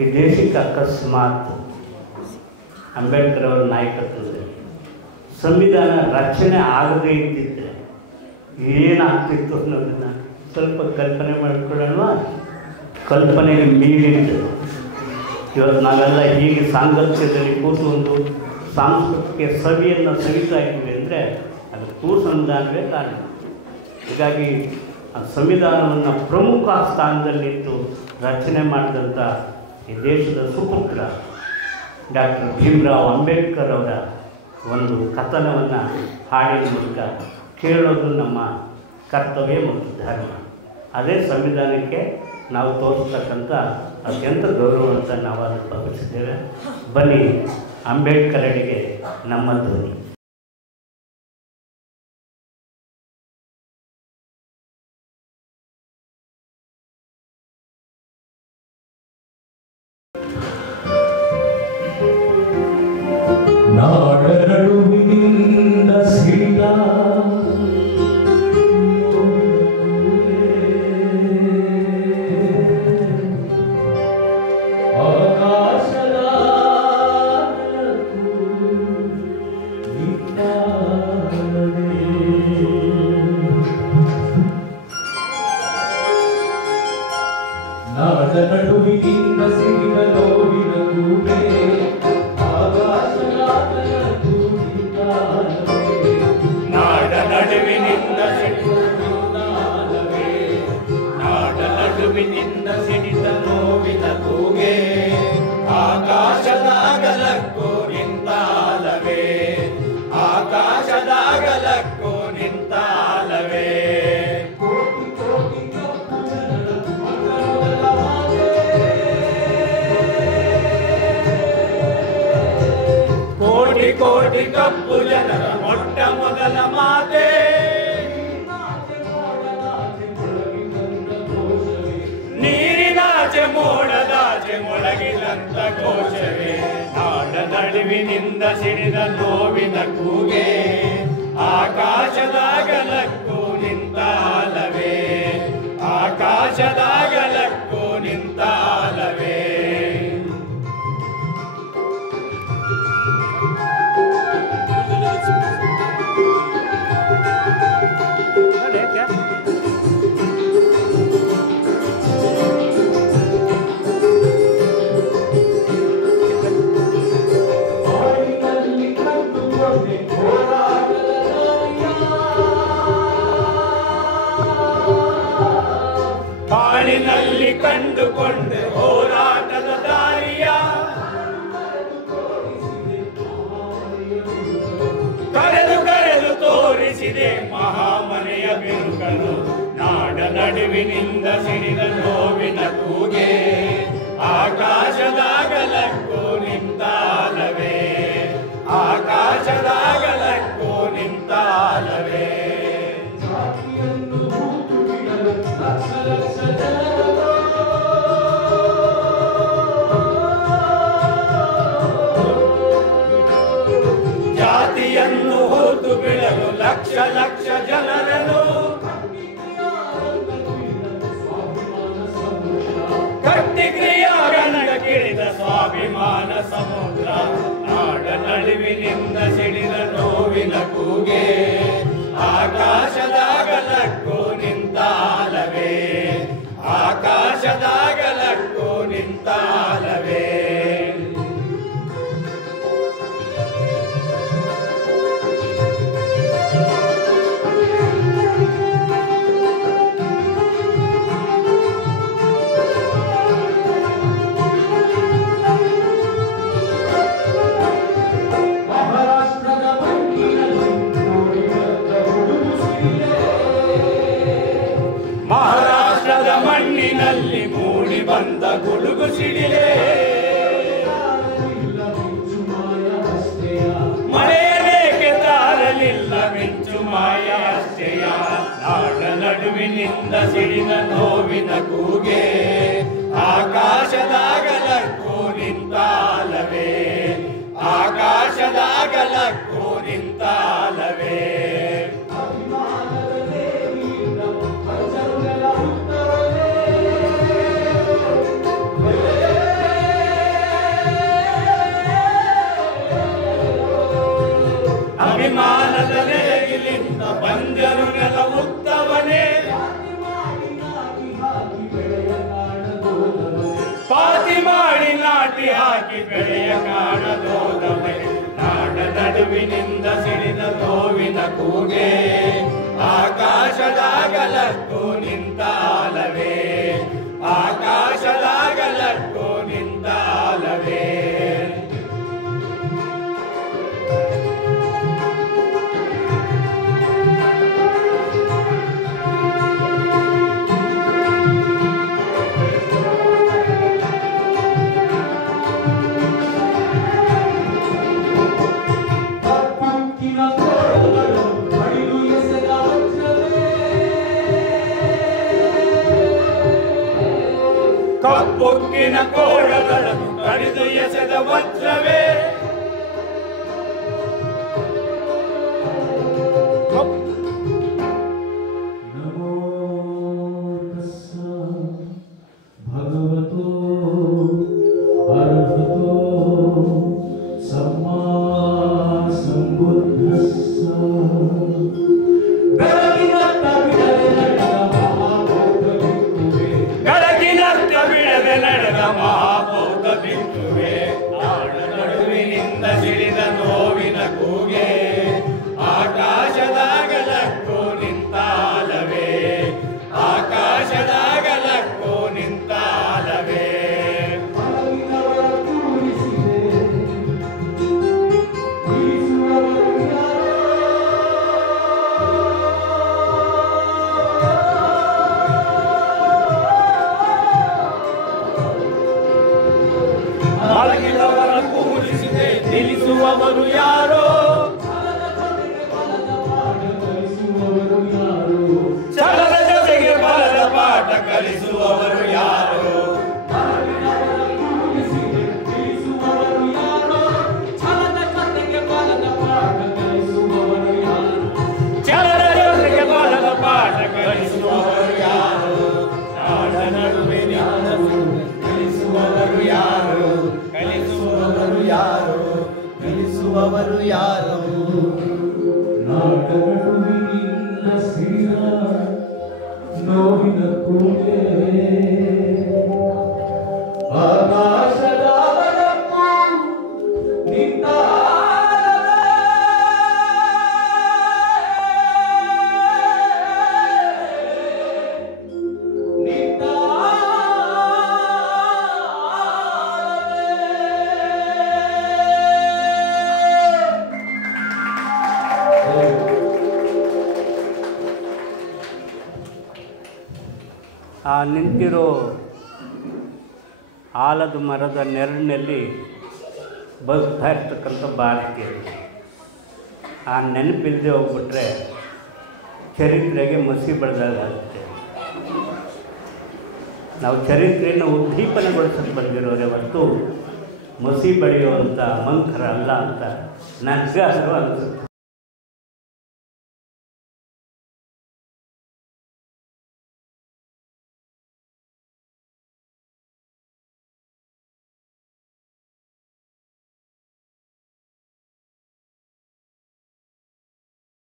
ಈ ದೇಶಕ್ಕೆ ಅಕಸ್ಮಾತ್ ಅಂಬೇಡ್ಕರ್ ಅವರ ನಾಯಕತ್ವದಲ್ಲಿ ಸಂವಿಧಾನ ರಚನೆ ಆಗದೇ ಇದ್ದಿದ್ದರೆ ಏನಾಗ್ತಿತ್ತು ಅನ್ನೋದನ್ನು ಸ್ವಲ್ಪ ಕಲ್ಪನೆ ಮಾಡಿಕೊಳ್ಳೋಣ. ಕಲ್ಪನೆಗೆ ಮೀರಿದ್ದು ಇವತ್ತು ನಾವೆಲ್ಲ ಹೀಗೆ ಸಾಂಗತ್ಯದಲ್ಲಿ ಕೂತು ಒಂದು ಸಾಂಸ್ಕೃತಿಕ ಸವಿಯನ್ನು ಸವಿತಾ ಇದ್ದೀವಿ ಅಂದರೆ ಅದಕ್ಕೂ ಸಂವಿಧಾನವೇ ಕಾರಣ. ಹೀಗಾಗಿ ಆ ಸಂವಿಧಾನವನ್ನು ಪ್ರಮುಖ ಸ್ಥಾನದಲ್ಲಿಟ್ಟು ರಚನೆ ಮಾಡಿದಂಥ ಈ ದೇಶದ ಸುಪುತ್ರ ಡಾಕ್ಟರ್ ಭೀಮರಾವ್ ಅಂಬೇಡ್ಕರ್ ಅವರ ಒಂದು ಕಥನವನ್ನು ಹಾಡಿನ ಮೂಲಕ ಕೇಳೋದು ನಮ್ಮ ಕರ್ತವ್ಯ ಮತ್ತು ಧರ್ಮ. ಅದೇ ಸಂವಿಧಾನಕ್ಕೆ ನಾವು ತೋರಿಸ್ತಕ್ಕಂಥ ಅತ್ಯಂತ ಗೌರವ ಅಂತ ನಾವು ಅದನ್ನು ಭಾವಿಸಿದ್ದೇವೆ. ಬನ್ನಿ, ಅಂಬೇಡ್ಕರಡಿಗೆ ನಮ್ಮ ಧ್ವನಿ. ನಾಡನಡುವಿನಿಂದ ಸಿಡಿದ ಆಕಾಶದ ನಾಡನಡುವಿನಿಂದ ಸಿಡಿದ ನೋವಿನ ಕೂಗೆ ನಡುವಿನಿಂದ ಸಿಡಿದ ನೋವಿನ ಕೂಗೆ ಆಕಾಶದಾಗಲಕ್ಕೂ ನಿಂತಾಲವೇ, ಆಕಾಶದಾಗಲಕ್ಕೂ ನಿಂತಾಲವೇ. ಕೋಟಿ ಕೋಟಿ ಕಪ್ಪು ಜನರ ಮೊಟ್ಟ ಮೊದಲ ಮಾತೆ, ನೀರಿನಾಚೆ ಮೋಡದಾಚೆ ಮೊಳಗಿದಂತ ಘೋಷವೇ. ನಾಡ ನಡುವಿನಿಂದ ಸಿಡಿದ ನೋವಿನ ಕೂಗೆ ಆಕಾಶದಾಗಲಕ್ಕೂ ನಿಂತಾಲವೇ, ಆಕಾಶದಾಗಲಕ್ಕೂ ನಿಂತಾಲವೇ. ಬಾಳಿನಲ್ಲಿ ಕಂಡುಕೊಂಡೆ ಹೋರಾಟದ ದಾರಿಯ, ಕರೆದು ಕರೆದು ತೋರಿಸಿದೆ ಮಹಾಮನೆಯ ಬಿರುಕನು. ನಾಡ ನಡುವಿನಿಂದ ಸಿಡಿದ ನೋವಿನ ಕೂಗೆ ಆಕಾಶದಾಗಲಕ್ಕೂ ನಿಂತಾಲವೇ, ಆಕಾಶದಾಗಲಕ್ಕೂ ನಿಂತಾಲವೇ. ಜಾತಿಯನ್ನು ಹೋದು ಬೆಳಗು ಲಕ್ಷ ಲಕ್ಷ ಜನರನ್ನು, ಕಟ್ಟಿಕ್ರಿಯಾಗಂಡ ಕಿಳಿದ ಸ್ವಾಭಿಮಾನ ಸಮುದ್ರ. ನಾಡ ನಡುವಿನಿಂದ ಸಿಡಿದ ನೋವಿನ ಕೂಗೆ ಆಕಾಶದಾಗಲಕ್ಕೂ ನಿಂತಾಲವೇ, ಆಕಾಶದಾಗಲಕ್ಕೂ ನಿಂತಾಲವೇ. ಮಹಾರಾಷ್ಟ್ರದ ಮಣ್ಣಿನಲ್ಲಿ ಮೂಡಿ ಬಂದ ಗುಡುಗು ಸಿಡಿಲೆ, ಮಳೆಯಲೇಕೆ ತಾರಲಿಲ್ಲ ಮಿಂಚು ಮಾಯ ಅಷ್ಟೆಯ. ನಾಡ ನಡುವಿನಿಂದ ಸಿಡಿದ ನೋವಿನ ಕೂಗೆ ಆಕಾಶದಾಗಲಕ್ಕೂ ನಿಂತಾಲವೇ, ಆಕಾಶದಾಗಲಕ್ಕೂ ನಿಂತಾಲವೇ. ಹಾಕಿ ಬೆಳೆಯ ಕಾಣದೋದ ಮಳೆ ನಾಡ ನಡುವಿನಿಂದ ಸಿಡಿದ ನೋವಿನ ಕೂಗೆ ಆಕಾಶದಾಗಲಕ್ಕೂ ನಿಂತ ಆಲವೇ ಆಕಾಶದಾಗಲಕ್ಕೂ ನಿಂತ ಆಲವೇ ಕಪ್ಪುಕ್ಕಿನ ಕೋಳಗಳನ್ನು ಕಡಿದು ಎಸೆದ ವಜ್ರವೇ ನಮೋ ತಸ್ಸ ಭಗವತೋ ಅರ್ಹತೋ ಸಮ್ಮಾ ಸಂಬುದ್ಧಸ್ಸ ಬೆಳಗಿನತ್ತ ಬಿಡದೆ ನಡೆದ ಮಹಾಭೌತ ಬಿಂದುವೆ ನಾಡ ನಡುವಿನಿಂದ ಸಿಡಿದ ನೋವಿನ ಕೂಗೆ ಆಕಾಶದಾಗಲಕ್ಕೂ ನಿಂತಾಲವೇ ಆಕಾಶದಾಗಲಕ್ಕೂ ನಿಂತಾಲವೇ ಮಲಗಿದವರ ಕೂರಿಸಿದೆ ನಿಲ್ಲಿಸುವವರು ಯಾರೋ ಛಲದ ಜೊತೆಗೆ ಬಲದ ಪಾಠ ಕಲಿಸುವವರು ಯಾರೋ ಛಲದ ಜೊತೆಗೆ ಬಲದ ಪಾಠ ಕಲಿಸುವವರು ಯಾರು ನಾಡ ನಡುವಿನ ಕಲಿಸುವವರು ಯಾರು ಕಲಿಸುವವರು ಯಾರು ಕಲಿಸುವವರು ಯಾರು ನಾಡ ನಡುವಿನಿಂದ ಸಿಡಿದ ನೋವಿನ ಕೂಗೆ ಆಕಾಶದಾಗಲಕ್ಕೂ ನಿಂತ ಆ ನಿಂತಿರೋ ಆಲದ ಮರದ ನೆರಳಿನಲ್ಲಿ ಬದುಕ್ತಾ ಇರ್ತಕ್ಕಂಥ ಬಾಳಿಕೆ ಆ ನೆನಪಿಲ್ಲದೆ ಹೋಗ್ಬಿಟ್ರೆ ಚರಿತ್ರೆಗೆ ಮಸಿ ಬೆಳೆದಾಗುತ್ತೆ. ನಾವು ಚರಿತ್ರೆಯನ್ನು ಉದ್ದೀಪನಗೊಳಿಸಲು ಬಂದಿರೋರೆ ಹೊರತು ಮಸಿ ಬೆಳೆಯುವಂಥ ಮಂಕರ ಅಲ್ಲ ಅಂತ ನನಗಾದರೂ ಅನಿಸುತ್ತೆ.